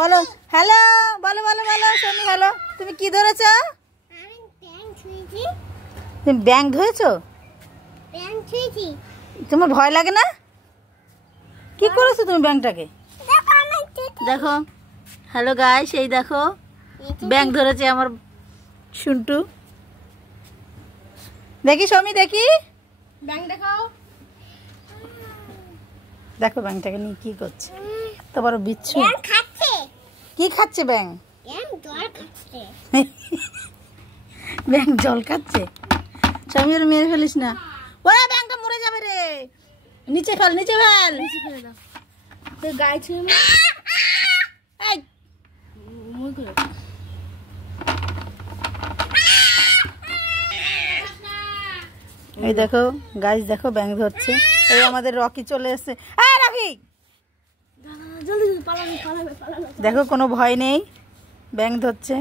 বলো হ্যালো, বলো বলো বলো সোনি হ্যালো। তুমি কি ধরেছো? তুমি ব্যাঙ ধরেছো? তোমার ভয় লাগে না? কি করেছো তুমি ব্যাঙটাকে? দেখো হ্যালো গাইস, এই দেখো ব্যাঙ ধরেছে আমার শুন্টু। দেখি সমি, দেখি ব্যাঙ দেখাও। দেখো ব্যাঙটাকে নিয়ে কি করছে, তো বড় বিচ্ছু। কি খাচ্ছে ব্যাঙ? ব্যাঙ জল খাচ্ছে। সমি ওর মেরে ফেলিস না, ওরা ব্যাঙটা মরে যাবে রে। নিচে ফেল, নিচে ফেল, তোর গায়ে ছুঁয়ে। এই দেখো গাইস, দেখো ব্যাঙ ধরছে। এই আমাদের রকি চলে এসেছে। রকি দেখো কোনো ভয় নেই, ব্যাঙ ধরছে।